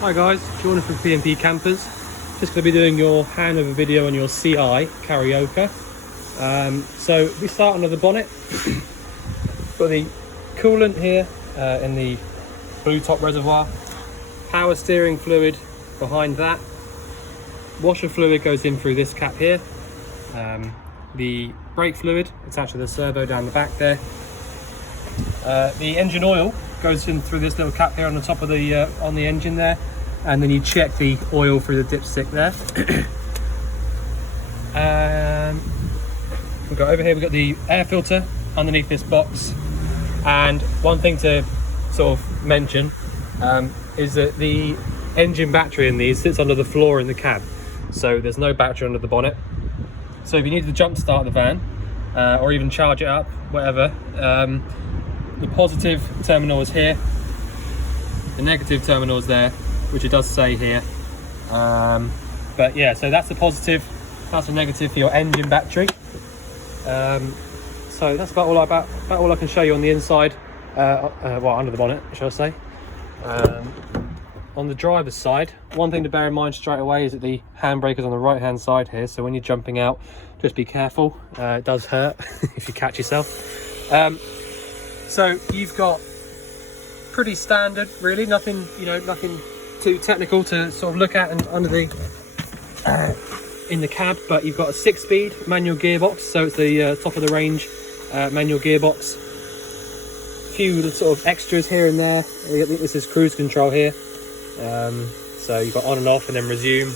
Hi guys, Jordan from P&P Campers. Just going to be doing your handover video on your CI Carioca. So we start under the bonnet. Got the coolant here in the blue top reservoir. Power steering fluid behind that. Washer fluid goes in through this cap here. The brake fluid attached to the servo down the back there. The engine oil goes in through this little cap here on the top of the on the engine there, and then you check the oil through the dipstick there. We've got over here, we've got the air filter underneath this box. And one thing to sort of mention is that the engine battery in these sits under the floor in the cab, so there's no battery under the bonnet. So if you need to jump start the van or even charge it up, whatever, the positive terminal is here, the negative terminal is there, which it does say here. But yeah, so that's the positive, that's the negative for your engine battery. So that's about all I can show you on the inside, well, under the bonnet, shall I say. On the driver's side, one thing to bear in mind straight away is that the handbrake is on the right hand side here, so when you're jumping out, just be careful. It does hurt if you catch yourself. So you've got pretty standard, really, nothing too technical to sort of look at and under the in the cab, but you've got a 6-speed manual gearbox, so it's the top of the range manual gearbox. A few sort of extras here and there. I think this is cruise control here, so you've got on and off and then resume.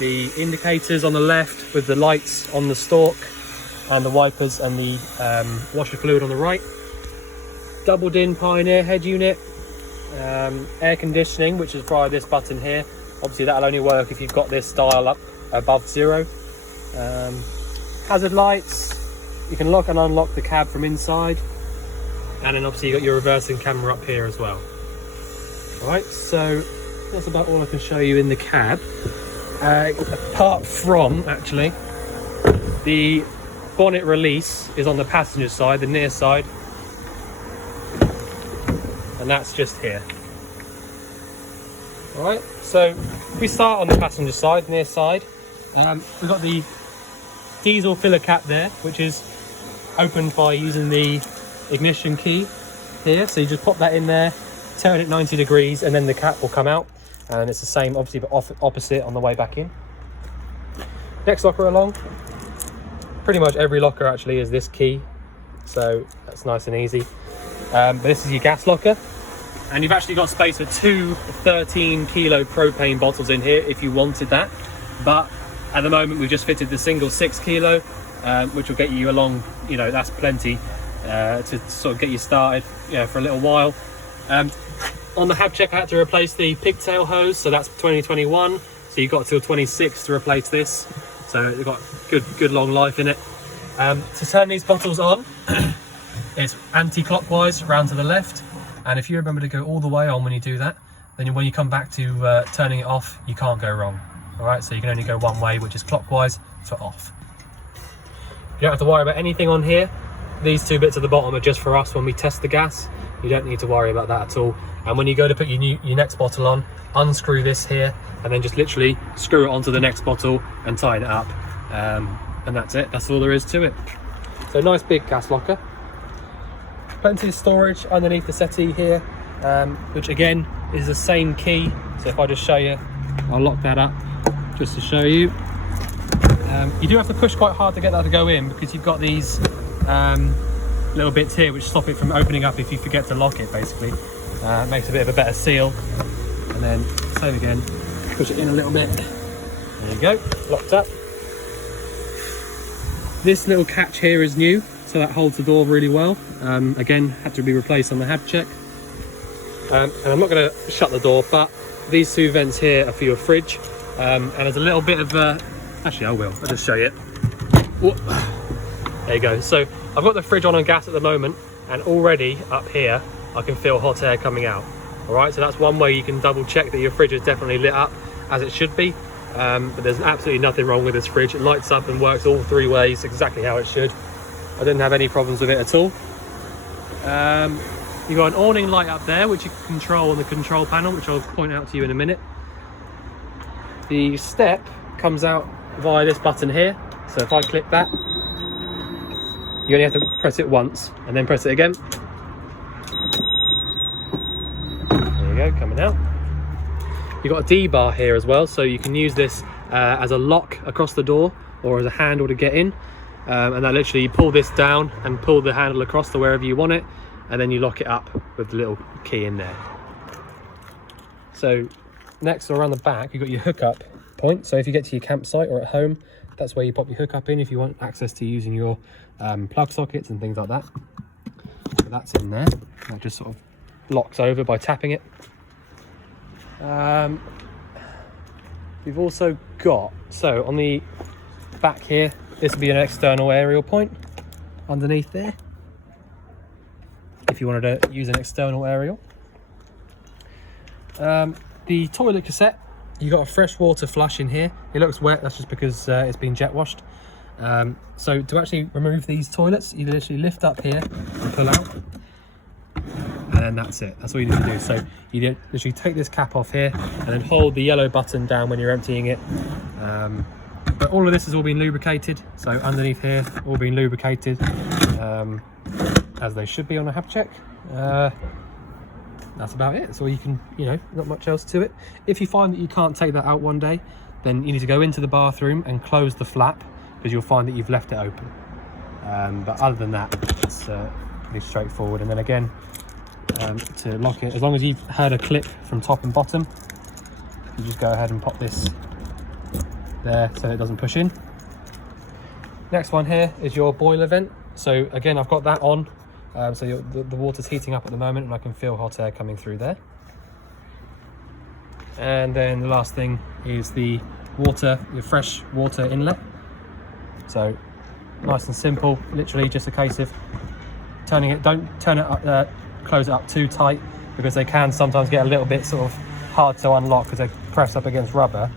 The indicators on the left with the lights on the stalk, and the wipers and the washer fluid on the right. Doubled in Pioneer head unit. Air conditioning, which is via this button here. Obviously that'll only work if you've got this dial up above 0. Hazard lights. You can lock and unlock the cab from inside, and then obviously you've got your reversing camera up here as well. Alright, so that's about all I can show you in the cab, apart from actually the bonnet release is on the passenger side, the near side, and that's just here. Alright, so we start on the passenger side, near side. We've got the diesel filler cap there, which is opened by using the ignition key here. So you just pop that in there, turn it 90 degrees, and then the cap will come out. And it's the same, obviously, but opposite on the way back in. Next locker along. Pretty much every locker actually is this key, so that's nice and easy. But this is your gas locker, and you've actually got space for 2 13-kilo propane bottles in here if you wanted that. But at the moment we've just fitted the single 6-kilo, which will get you along. That's plenty to sort of get you started, for a little while. On the hab check, I had to replace the pigtail hose, so that's 2021. So you've got till 26 to replace this. So it's got good long life in it. To turn these bottles on, it's anti-clockwise round to the left, and if you remember to go all the way on when you do that, then when you come back to turning it off, you can't go wrong. All right, so you can only go one way, which is clockwise for off. You don't have to worry about anything on here. These 2 bits at the bottom are just for us when we test the gas. You don't need to worry about that at all. And when you go to put your next bottle on, unscrew this here, and then just literally screw it onto the next bottle and tighten it up. And that's it, that's all there is to it. So nice big gas locker. Plenty of storage underneath the settee here, which again is the same key. So if I just show you, I'll lock that up just to show you. You do have to push quite hard to get that to go in, because you've got these little bits here which stop it from opening up if you forget to lock it, basically. It makes a bit of a better seal. And then same again, push it in a little bit. There you go, locked up. This little catch here is new, so that holds the door really well. Again, had to be replaced on the hab check. And I'm not going to shut the door, but these 2 vents here are for your fridge. And there's a little bit of actually I will, I'll just show you. Whoop. There you go. So I've got the fridge on gas at the moment, and already up here I can feel hot air coming out. All right, so that's one way you can double check that your fridge is definitely lit up as it should be. But there's absolutely nothing wrong with this fridge. It lights up and works all 3 ways exactly how it should. I didn't have any problems with it at all. You've got an awning light up there, which you can control on the control panel, which I'll point out to you in a minute. The step comes out via this button here. So if I click that, you only have to press it once and then press it again. There you go, coming out. You've got a D bar here as well, so you can use this as a lock across the door or as a handle to get in. And that literally, you pull this down and pull the handle across to wherever you want it, and then you lock it up with the little key in there. So next, around the back, you've got your hookup point. So if you get to your campsite or at home, that's where you pop your hookup in if you want access to using your plug sockets and things like that. So that's in there. That just sort of locks over by tapping it. We've also got, so on the back here, this will be an external aerial point underneath there, if you wanted to use an external aerial. The toilet cassette, you got a freshwater flush in here. It looks wet, that's just because it's been jet washed. So to actually remove these toilets, you literally lift up here and pull out, and then that's it. That's all you need to do. So you literally take this cap off here and then hold the yellow button down when you're emptying it. But all of this has all been lubricated, so underneath here, all been lubricated, as they should be on a hab check. That's about it. So you can, not much else to it. If you find that you can't take that out one day, then you need to go into the bathroom and close the flap, because you'll find that you've left it open. But other than that, it's pretty straightforward. And then again, to lock it, as long as you've heard a click from top and bottom, you just go ahead and pop this there so it doesn't push in. Next one here is your boiler vent. So again, I've got that on, so the water's heating up at the moment and I can feel hot air coming through there. And then the last thing is the water, your fresh water inlet. So nice and simple, literally just a case of turning it, don't turn it up, close it up too tight, because they can sometimes get a little bit sort of hard to unlock because they press up against rubber.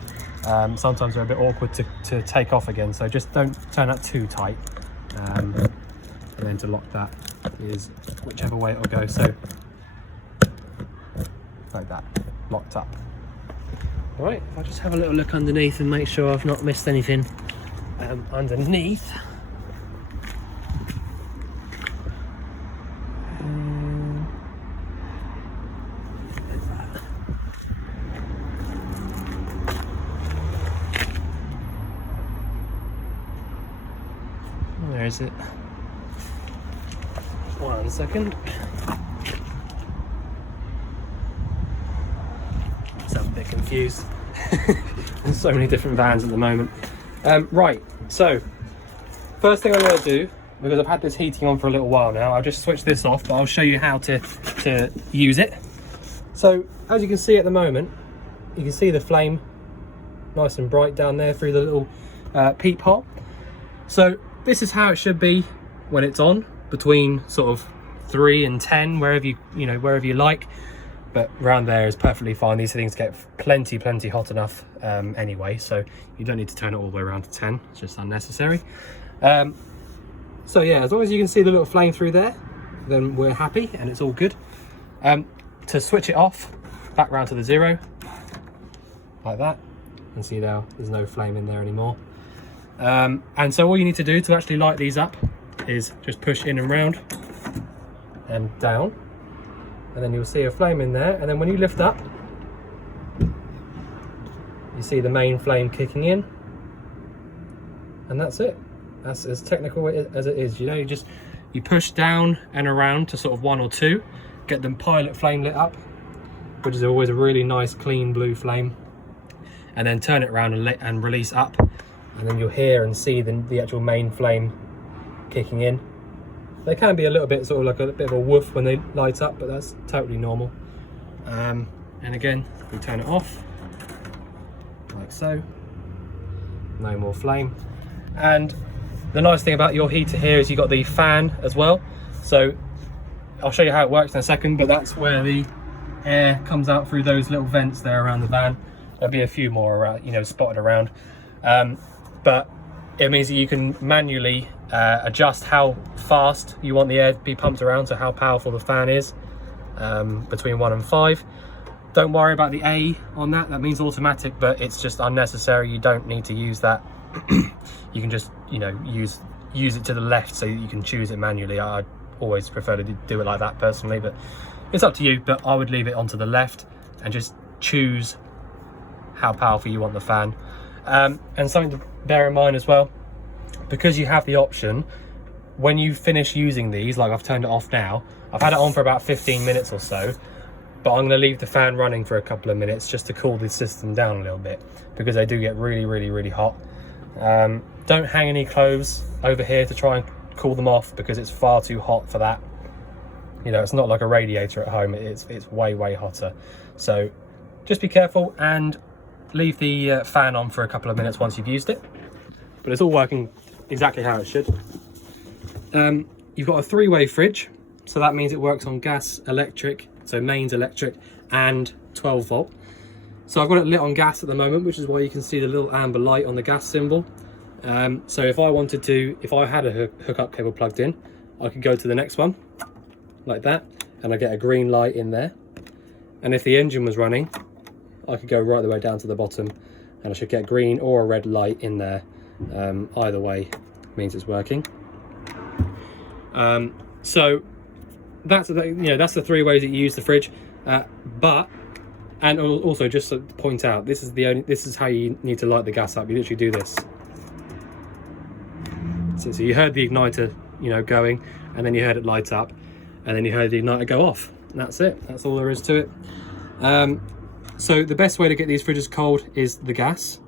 Sometimes they're a bit awkward to take off again, so just don't turn that too tight. And then to lock that is whichever way it'll go, so like that, locked up. All right, I'll just have a little look underneath and make sure I've not missed anything underneath. Where is it? 1 second. So I'm a bit confused. There's so many different vans at the moment. Right, so first thing I'm going to do, because I've had this heating on for a little while now, I'll just switch this off, but I'll show you how to use it. So as you can see at the moment, you can see the flame nice and bright down there through the little peephole. So this is how it should be when it's on, between sort of 3 and 10, wherever you like. But around there is perfectly fine. These things get plenty hot enough anyway, so you don't need to turn it all the way around to 10. It's just unnecessary. So yeah, as long as you can see the little flame through there, then we're happy and it's all good. To switch it off, back round to the 0, like that. You can see now there's no flame in there anymore. And so all you need to do to actually light these up is just push in and round and down, and then you'll see a flame in there, and then when you lift up, you see the main flame kicking in, and that's it. That's as technical as it is. You push down and around to sort of 1 or 2, get them pilot flame lit up, which is always a really nice clean blue flame, and then turn it around and release up, and then you'll hear and see the actual main flame kicking in. They can be a little bit sort of like a bit of a woof when they light up, but that's totally normal. And again, we turn it off like so. No more flame. And the nice thing about your heater here is you've got the fan as well. So I'll show you how it works in a second, but that's where the air comes out through those little vents there around the van. There'll be a few more around, spotted around. But it means that you can manually adjust how fast you want the air to be pumped around, so how powerful the fan is. between 1 and 5. Don't worry about the A on that, that means automatic, but it's just unnecessary. You don't need to use that. You can just, you know, use it to the left so you can choose it manually. I always prefer to do it like that personally, but it's up to you. But I would leave it onto the left and just choose how powerful you want the fan. And something to bear in mind as well, because you have the option, when you finish using these, like I've turned it off now, I've had it on for about 15 minutes or so, but I'm going to leave the fan running for a couple of minutes just to cool the system down a little bit, because they do get really hot. Don't hang any clothes over here to try and cool them off, because it's far too hot for that. You know, it's not like a radiator at home, it's way hotter. So just be careful and leave the fan on for a couple of minutes once you've used it. But it's all working exactly how it should. You've got a 3-way fridge, so that means it works on gas, electric, so mains electric, and 12 volt. So I've got it lit on gas at the moment, which is why you can see the little amber light on the gas symbol. So if I wanted to, if I had a hookup cable plugged in, I could go to the next one, like that, and I get a green light in there. And if the engine was running, I could go right the way down to the bottom, and I should get green or a red light in there. Either way means it's working. So that's that's the 3 ways that you use the fridge. And also, just to point out, this is how you need to light the gas up. You literally do this. So you heard the igniter, you know, going, and then you heard it light up, and then you heard the igniter go off. And that's it. That's all there is to it. So the best way to get these fridges cold is the gas.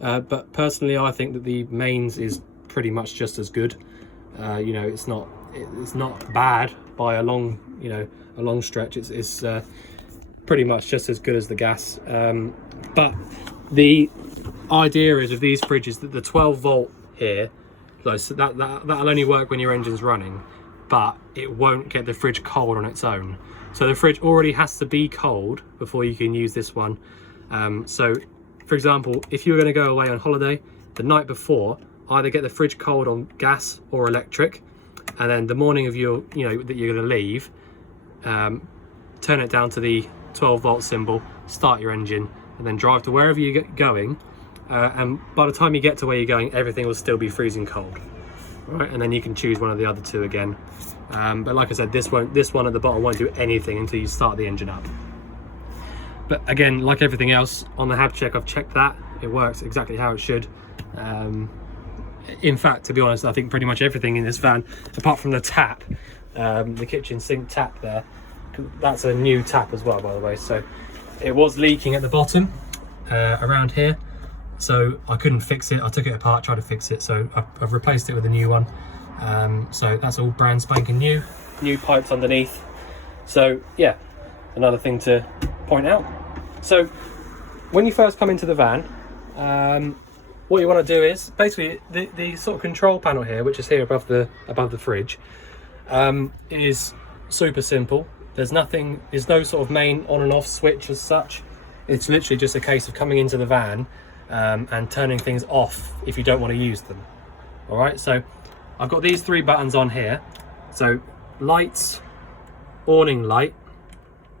But personally, I think that the mains is pretty much just as good. You know, it's not bad by a long stretch. It's pretty much just as good as the gas. But the idea is with these fridges that the 12 volt here, so that'll only work when your engine's running, but it won't get the fridge cold on its own. So the fridge already has to be cold before you can use this one. So for example, if you were going to go away on holiday, the night before, either get the fridge cold on gas or electric, and then the morning of your, that you're going to leave, turn it down to the 12 volt symbol, start your engine, and then drive to wherever you're going. And by the time you get to where you're going, everything will still be freezing cold. Right, and then you can choose one of the other two again. But like I said, this one at the bottom won't do anything until you start the engine up. But again, like everything else on the hab check, I've checked that it works exactly how it should. In fact, to be honest, I think pretty much everything in this van, apart from the tap, the kitchen sink tap there, that's a new tap as well, by the way. So it was leaking at the bottom around here, so I couldn't fix it. I took it apart, tried to fix it, so I've replaced it with a new one. So that's all brand spanking new pipes underneath. So yeah, another thing to point out. So when you first come into the van, what you want to do is basically the sort of control panel here, which is here above the fridge, is super simple. There's no sort of main on and off switch as such. It's literally just a case of coming into the van and turning things off if you don't want to use them. All right, so I've got these 3 buttons on here. So lights, awning light,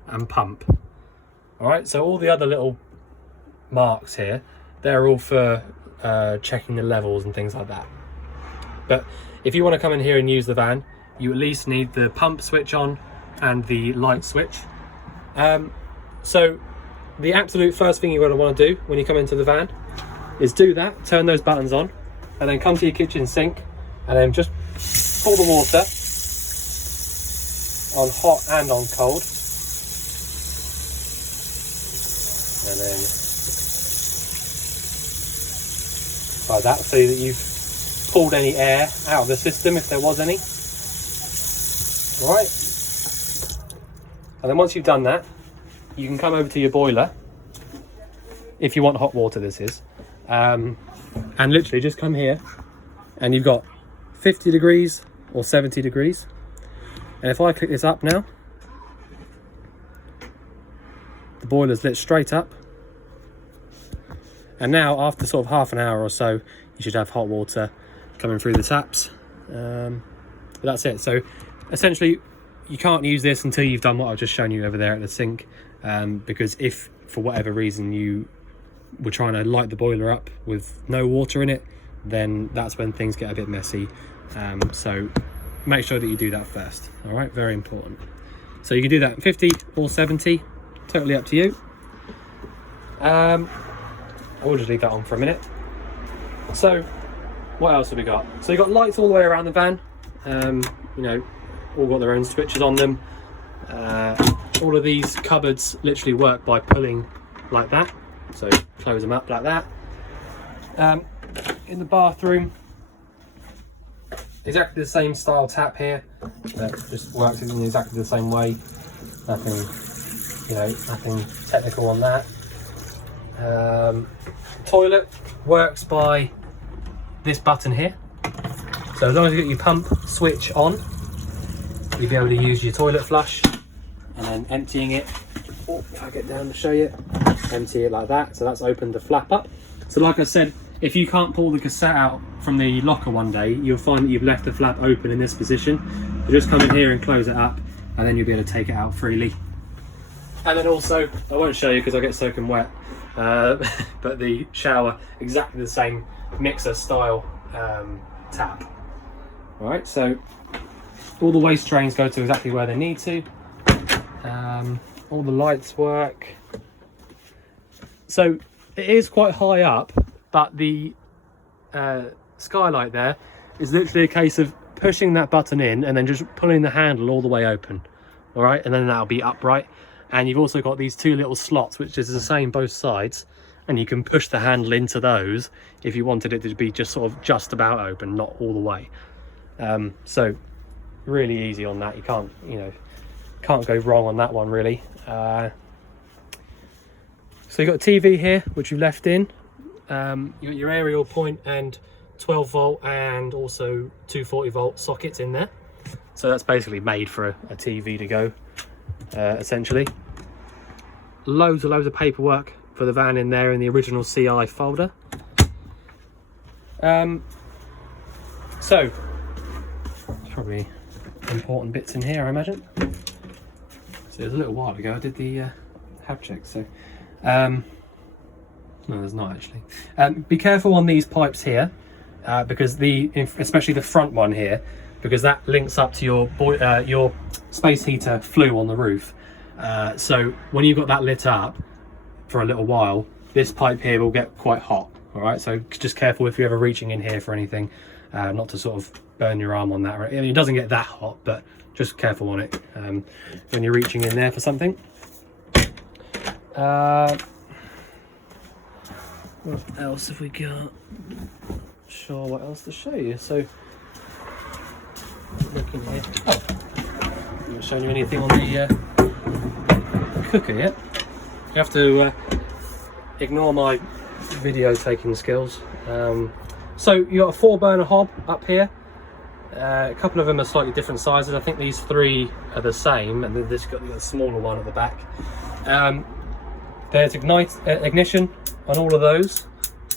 and pump. All right, so all the other little marks here, they're all for checking the levels and things like that. But if you want to come in here and use the van, you at least need the pump switch on and the light switch. So the absolute first thing you're going to want to do when you come into the van is do that, turn those buttons on, and then come to your kitchen sink and then just pour the water on hot and on cold, and then like that, so that you've pulled any air out of the system if there was any. All right, and then once you've done that, you can come over to your boiler, if you want hot water this is, and literally just come here, and you've got 50 degrees or 70 degrees. And if I click this up now, the boiler's lit straight up. And now after sort of half an hour or so, you should have hot water coming through the taps. But that's it. So essentially, you can't use this until you've done what I've just shown you over there at the sink, because if for whatever reason you were trying to light the boiler up with no water in it, then that's when things get a bit messy. So make sure that you do that first. All right, very important. So you can do that at 50 or 70, totally up to you. I will just leave that on for a minute. So what else have we got? So you've got lights all the way around the van. You know, all got their own switches on them. All of these cupboards literally work by pulling like that. So close them up like that. In the bathroom, exactly the same style tap here. That just works in exactly the same way. Nothing, you know, nothing technical on that. Toilet works by this button here. So as long as you get your pump switch on, you'll be able to use your toilet flush, and then emptying it. Oh, if I get down to show you, empty it like that. So that's opened the flap up. So like I said, if you can't pull the cassette out from the locker one day, you'll find that you've left the flap open in this position. You just come in here and close it up, and then you'll be able to take it out freely. And then also, I won't show you because I get soaking wet, but the shower, exactly the same mixer style tap. All right, so all the waste drains go to exactly where they need to. All the lights work. So it is quite high up, but the skylight there is literally a case of pushing that button in and then just pulling the handle all the way open. All right, and then that'll be upright. And you've also got these two little slots, which is the same both sides, and you can push the handle into those if you wanted it to be just sort of just about open, not all the way. So really easy on that. You can't, you know, can't go wrong on that one really. So you've got a TV here, which you've left in. You've got your aerial point and 12 volt and also 240 volt sockets in there. So that's basically made for a TV to go, essentially. Loads of paperwork for the van in there in the original CI folder. So probably important bits in here, I imagine. So it was a little while ago I did the hab check, so no, there's not actually. Be careful on these pipes here, because especially the front one here, because that links up to your space heater flue on the roof. So when you've got that lit up for a little while, this pipe here will get quite hot. All right, so just careful if you're ever reaching in here for anything, not to sort of burn your arm on that. I mean, it doesn't get that hot, but just careful on it when you're reaching in there for something. What else have we got? Sure, what else to show you? So looking here. Oh, I'm not showing you anything on the cooker yet. You have to ignore my video taking skills. So you got a 4-burner hob up here. A couple of them are slightly different sizes. I think these 3 are the same, and then this got a smaller one at the back. There's ignition on all of those,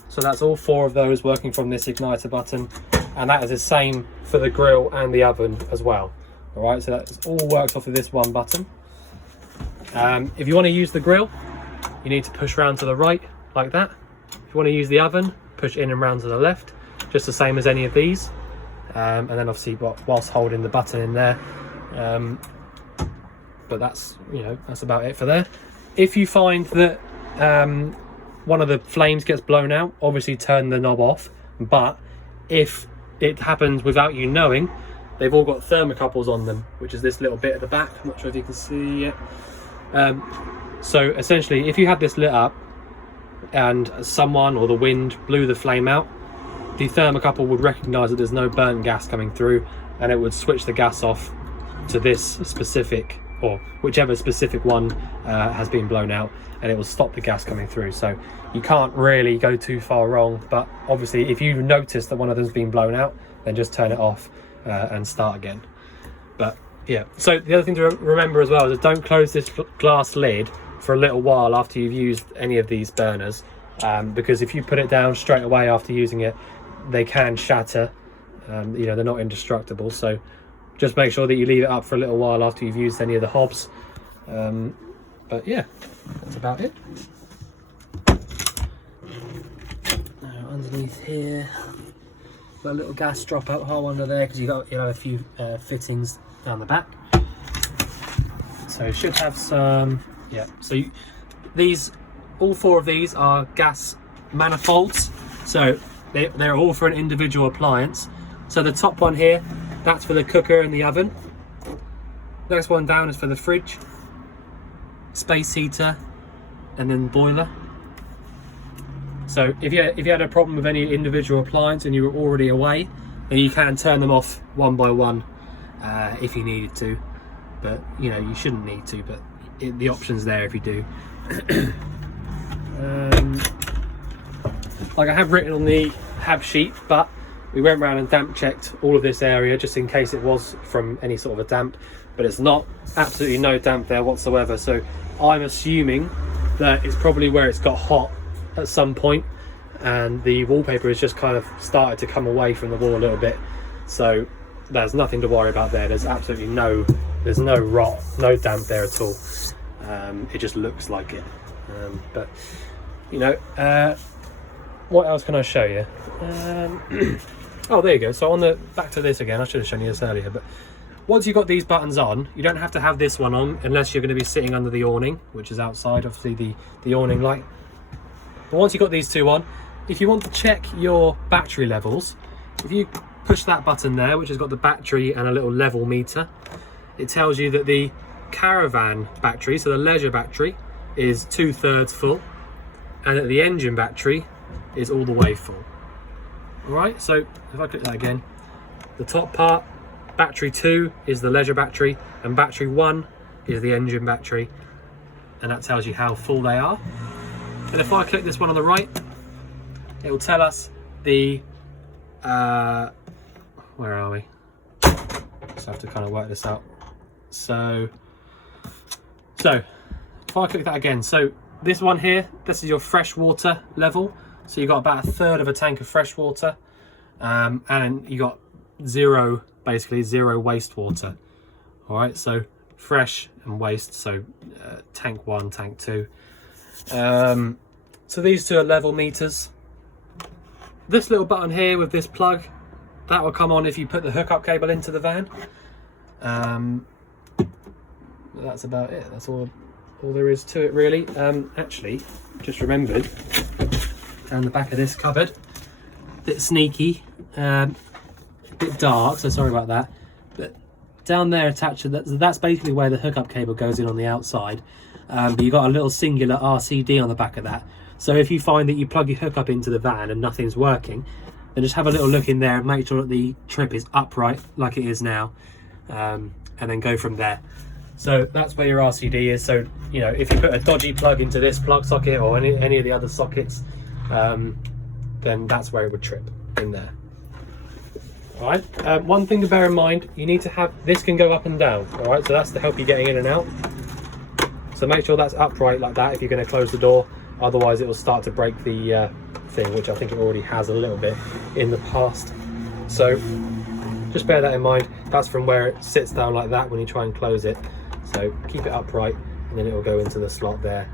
so that's all 4 of those working from this igniter button, and that is the same for the grill and the oven as well. All right, so that all works off of this one button. If you want to use the grill, you need to push round to the right like that. If you want to use the oven, push in and round to the left, just the same as any of these. And then obviously whilst holding the button in there. But that's, you know, that's about it for there. If you find that one of the flames gets blown out, obviously turn the knob off. But if it happens without you knowing, they've all got thermocouples on them, which is this little bit at the back. I'm not sure if you can see it. So essentially, if you had this lit up and someone or the wind blew the flame out, the thermocouple would recognise that there's no burnt gas coming through, and it would switch the gas off to this specific, or whichever specific one has been blown out, and it will stop the gas coming through. So you can't really go too far wrong, but obviously if you notice that one of them's been blown out, then just turn it off and start again. But yeah, so the other thing to remember as well is that don't close this glass lid for a little while after you've used any of these burners, because if you put it down straight away after using it, they can shatter. You know, they're not indestructible, so Just make sure that you leave it up for a little while after you've used any of the hobs. But yeah, that's about it. Now underneath here, got a little gas drop out hole under there because you'll have a few fittings down the back. So you should have some, yeah. So all 4 of these are gas manifolds. So they're all for an individual appliance. So the top one here, that's for the cooker and the oven. Next one down is for the fridge, space heater, and then boiler. So if you had a problem with any individual appliance and you were already away, then you can turn them off one by one if you needed to. But you shouldn't need to, but the option's there if you do. Like I have written on the hab sheet, but we went around and damp checked all of this area just in case it was from any sort of a damp, but it's not, absolutely no damp there whatsoever. So I'm assuming that it's probably where it's got hot at some point and the wallpaper has just kind of started to come away from the wall a little bit. So there's nothing to worry about there. There's absolutely there's no rot, no damp there at all. It just looks like it. But what else can I show you? Oh, there you go. So on the back to this again, I should have shown you this earlier, but once you've got these buttons on, you don't have to have this one on unless you're going to be sitting under the awning, which is outside, obviously the awning light. But once you've got these 2 on, if you want to check your battery levels, if you push that button there, which has got the battery and a little level meter, it tells you that the caravan battery, so the leisure battery, is 2/3 full, and that the engine battery is all the way full. Alright, so if I click that again, the top part, battery 2 is the leisure battery, and battery 1 is the engine battery, and that tells you how full they are. And if I click this one on the right, it will tell us the where are we? Just have to kind of work this out. So if I click that again, so this one here, this is your fresh water level. So you've got about 1/3 of a tank of fresh water, and you got basically zero wastewater. All right, so fresh and waste, so tank 1, tank 2. So these 2 are level meters. This little button here with this plug, that will come on if you put the hookup cable into the van. That's about it. That's all there is to it, really. Actually, just remembered, down the back of this cupboard, bit sneaky, bit dark, so sorry about that, but down there attached to that's basically where the hookup cable goes in on the outside, but you've got a little singular RCD on the back of that. So if you find that you plug your hookup into the van and nothing's working, then just have a little look in there and make sure that the trip is upright like it is now, and then go from there. So that's where your RCD is. So if you put a dodgy plug into this plug socket or any of the other sockets, then that's where it would trip, in there. All right, one thing to bear in mind, you need to have, this can go up and down. All right, so that's to help you getting in and out. So make sure that's upright like that if you're going to close the door, otherwise it will start to break the thing, which I think it already has a little bit in the past. So just bear that in mind. That's from where it sits down like that when you try and close it. So keep it upright and then it will go into the slot there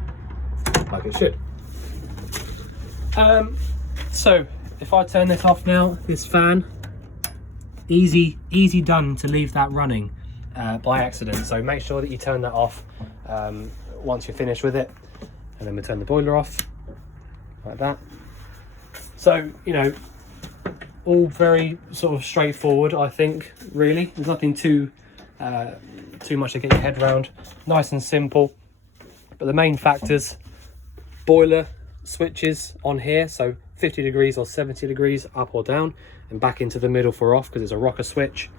like it should. So if I turn this off now, this fan, easy done to leave that running by accident. So make sure that you turn that off once you're finished with it, and then we turn the boiler off like that. So all very sort of straightforward, I think. Really, there's nothing too much to get your head around. Nice and simple. But the main factors: boiler switches on here, so 50 degrees or 70 degrees up or down, and back into the middle for off because it's a rocker switch.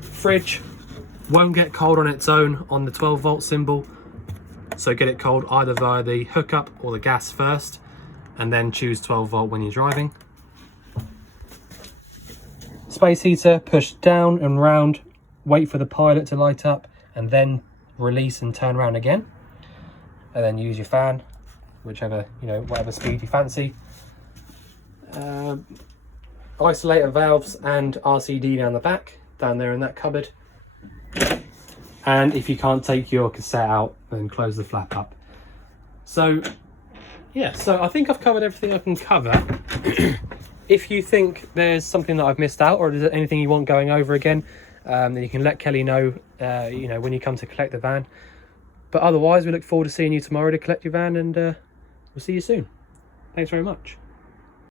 Fridge won't get cold on its own on the 12-volt symbol, so get it cold either via the hookup or the gas first, and then choose 12-volt when you're driving. Space heater, push down and round, wait for the pilot to light up, and then release and turn around again, and then use your fan, whichever, whatever speed you fancy. Isolator valves and RCD down the back, down there in that cupboard. And if you can't take your cassette out, then close the flap up. So yeah, so I think I've covered everything I can cover. If you think there's something that I've missed out, or is there anything you want going over again, then you can let Kelly know, you know, when you come to collect the van. But otherwise, we look forward to seeing you tomorrow to collect your van, and we'll see you soon. Thanks very much.